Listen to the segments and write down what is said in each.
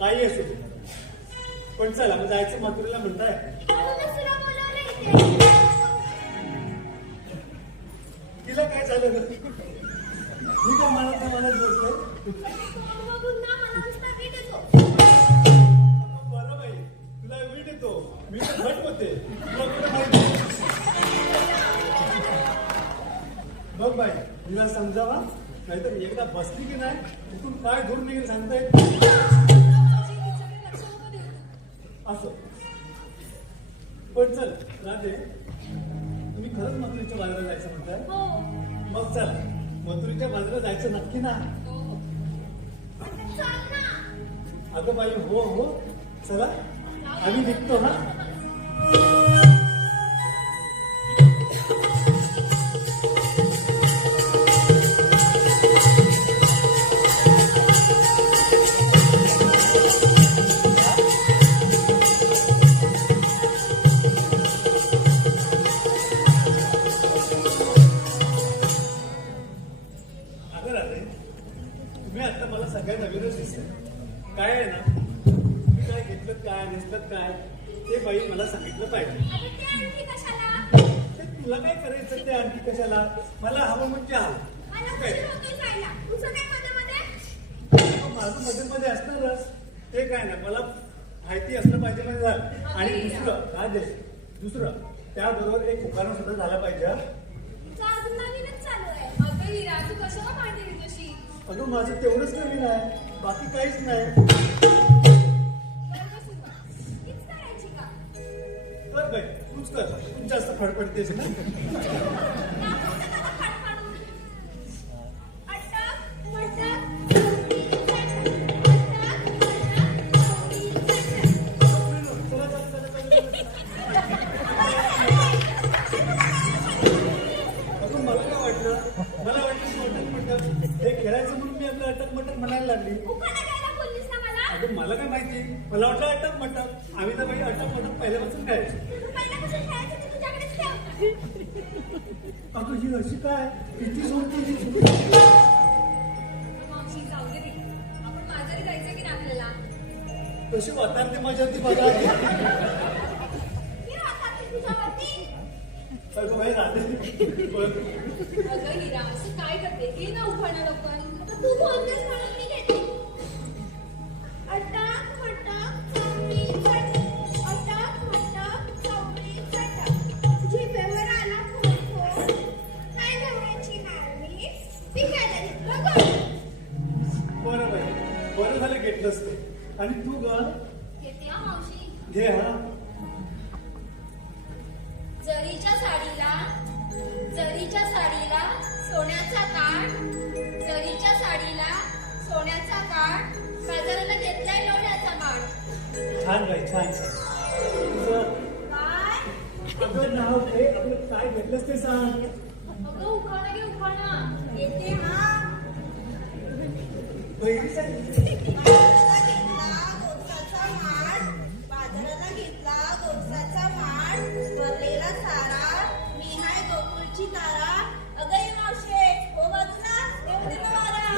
काही असू दे. पण चला मग जायचं मथुरेला म्हणताय. तिला काय झालं ग? मी काय म्हणत नाही बोलतोय? मला नुसता बरं बाई तुला वीट येतो. मी तर घट होते. तुला कुठं माहिती बघ बाई तुला समजावा. नाहीतर एकदा बसली की नाही तिथून काय दूर निघेल सांगता येत पण चल राधे तुम्ही खरंच मथुरीच्या बाजारात जायचं म्हणताय? हो. मग चला मथुरीच्या बाजारात जायचं नक्की ना? हो. अगं बाई हो हो चला. आम्ही निघतो हा अगं राधे तुम्ही आता मला सगळ्या नवीनच दिसतंय. काय आहे ना? तुम्ही काय घेतलं काय नेसलं काय? ते बाई मला सांगितलं पाहिजे. ते तुला काय करायचं ते आणखी कशाला? मला हवं म्हणजे हवं. काय? माझं मध्ये मध्ये असणारच. ते काय ना मला माहिती असलं पाहिजे म्हणजे झालं आणि दुसरं काय दे दुसरं. त्याबरोबर एक उखाणा सुद्धा झाला पाहिजे हा. तुझं अजून नवीनच चालू अगं हिरा तू कशाला भांडली तशी अगं माझं तेवढंच नवीन आहे. बाकी काहीच नाही. बरं सुरुवात. हीच करायची का? कर बाई तूच कर. तू जास्त फडफडतेस ना. अटक मटक आम्ही तर बाई अटक मटक पहिल्यापासून तू ते ठेव. अगं ही अशी काय? किती सोडते ही. आपण आपल्याला? कशी वातारते माझ्यावरती बघा. मी राहतात तुझ्यावरती. अगं बाई राहते बरं. अगं हिरा असं काय करते? घे ना लवकर. आता तू बोलतेस आणि तू ग? घेते हा मावशी. घे हा. जरीच्या साडीला जरीच्या साडीला सोन्याचा काठ जरीच्या साडीला सोन्याचा काठ बाजाराला घेतलाय लोण्याचा माठ छान बाई छान तुझं काय? अगं नाव घे आपलं काय घेतलंस ते सांग. अगं उखाणा घे उखाणा. येते हा.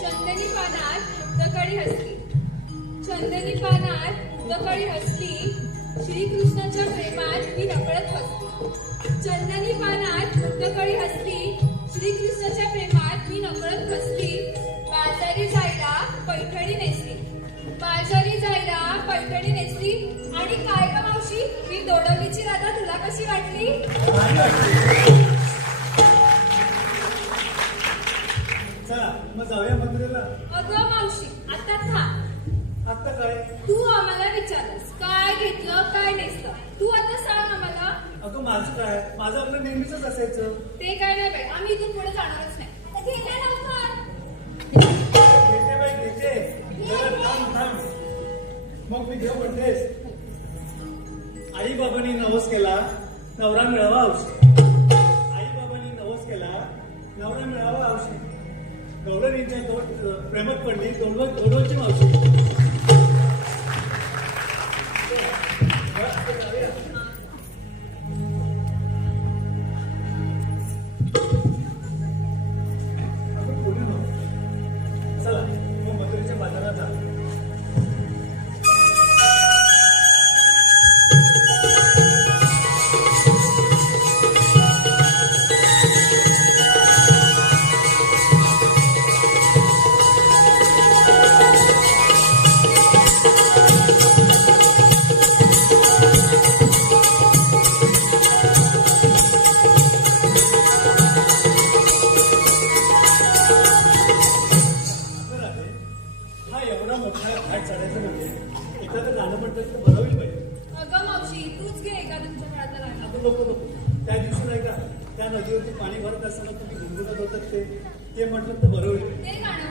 चंदनी पानात दकडी हसली चंदनी पानात दकडी हसली श्रीकृष्णाच्या प्रेमात मी रखडत हसली चंदनी पानात दकडी हसली श्रीकृष्णाच्या प्रेमात मी नकळत बसली बाजारी जायला पैठणी नेसली. बाजारी जायला पैठणी नेसली. आणि काय ग मावशी मी दोडवलीची राधा तुला कशी वाटली. माझं काय माझं आपलं नेहमीच असायचं. ते काय नाही बाई आम्ही इथून पुढे जाणारच नाही. आता घेतलं लवकर. घेते बाई घेते. जरा थांब थांब. मग मी घेऊ म्हणतेस. आई बाबांनी नवस केला नवरा मिळावा औषध. आई बाबांनी नवस केला नवरा मिळावा औषध. गौरवींच्या दोन प्रेमात पडली दोन दोडोची मावशी पाणी भरत असताना तुम्ही गुणगुणत होतात ते. ते म्हटलं तर बरोबर